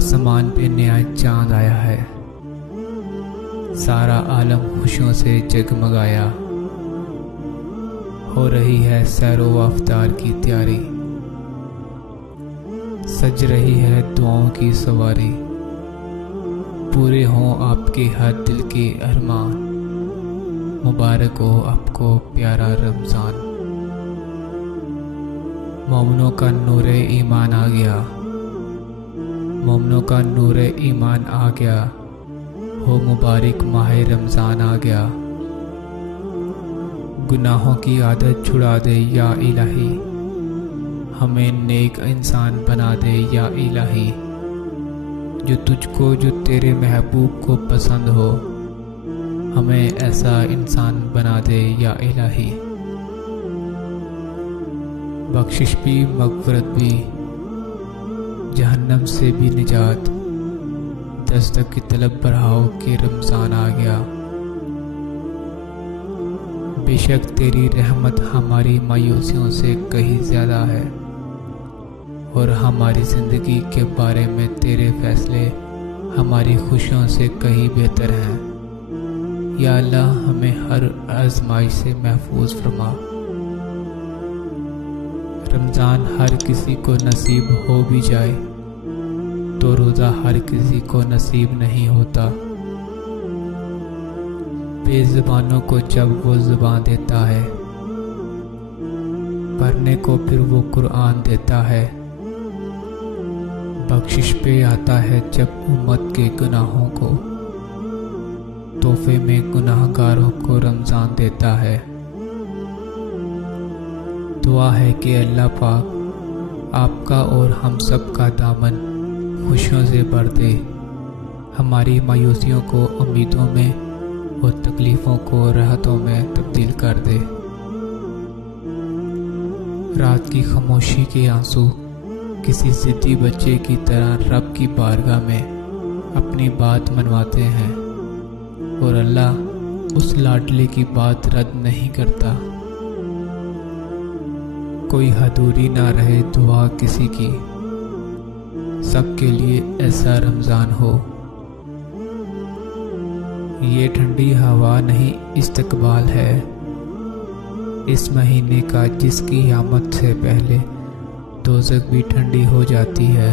آسمان پہ نیا چاند آیا ہے، سارا عالم خوشیوں سے جگمگایا، ہو رہی ہے سیر و افطار کی تیاری، سج رہی ہے دعاؤں کی سواری، پورے ہوں آپ کے ہر دل کے ارمان، مبارک ہو آپ کو پیارا رمضان۔ مومنوں کا نور ایمان آ گیا، مومنوں کا نور ایمان آ گیا، ہو مبارک ماہ رمضان آ گیا۔ گناہوں کی عادت چھڑا دے یا الہی، ہمیں نیک انسان بنا دے یا الہی، جو تجھ کو جو تیرے محبوب کو پسند ہو، ہمیں ایسا انسان بنا دے یا الہی۔ بخشش بھی، مغفرت بھی، جہنم سے بھی نجات، دستک کی طلب بڑھاؤ کہ رمضان آ گیا۔ بے شک تیری رحمت ہماری مایوسیوں سے کہیں زیادہ ہے، اور ہماری زندگی کے بارے میں تیرے فیصلے ہماری خوشیوں سے کہیں بہتر ہیں۔ یا اللہ ہمیں ہر آزمائش سے محفوظ فرما۔ رمضان ہر کسی کو نصیب ہو بھی جائے تو روزہ ہر کسی کو نصیب نہیں ہوتا۔ بے زبانوں کو جب وہ زبان دیتا ہے، پڑھنے کو پھر وہ قرآن دیتا ہے۔ بخشش پہ آتا ہے جب امت کے گناہوں کو، تحفے میں گناہ گاروں کو رمضان دیتا ہے۔ دعا ہے کہ اللہ پاک آپ کا اور ہم سب کا دامن خوشیوں سے بھر دے، ہماری مایوسیوں کو امیدوں میں اور تکلیفوں کو راحتوں میں تبدیل کر دے۔ رات کی خاموشی کے آنسو کسی ضدی بچے کی طرح رب کی بارگاہ میں اپنی بات منواتے ہیں، اور اللہ اس لاڈلے کی بات رد نہیں کرتا۔ کوئی ادھوری نہ رہے دعا کسی کی، سب کے لیے ایسا رمضان ہو۔ یہ ٹھنڈی ہوا نہیں استقبال ہے اس مہینے کا، جس کی آمد سے پہلے دوزخ بھی ٹھنڈی ہو جاتی ہے۔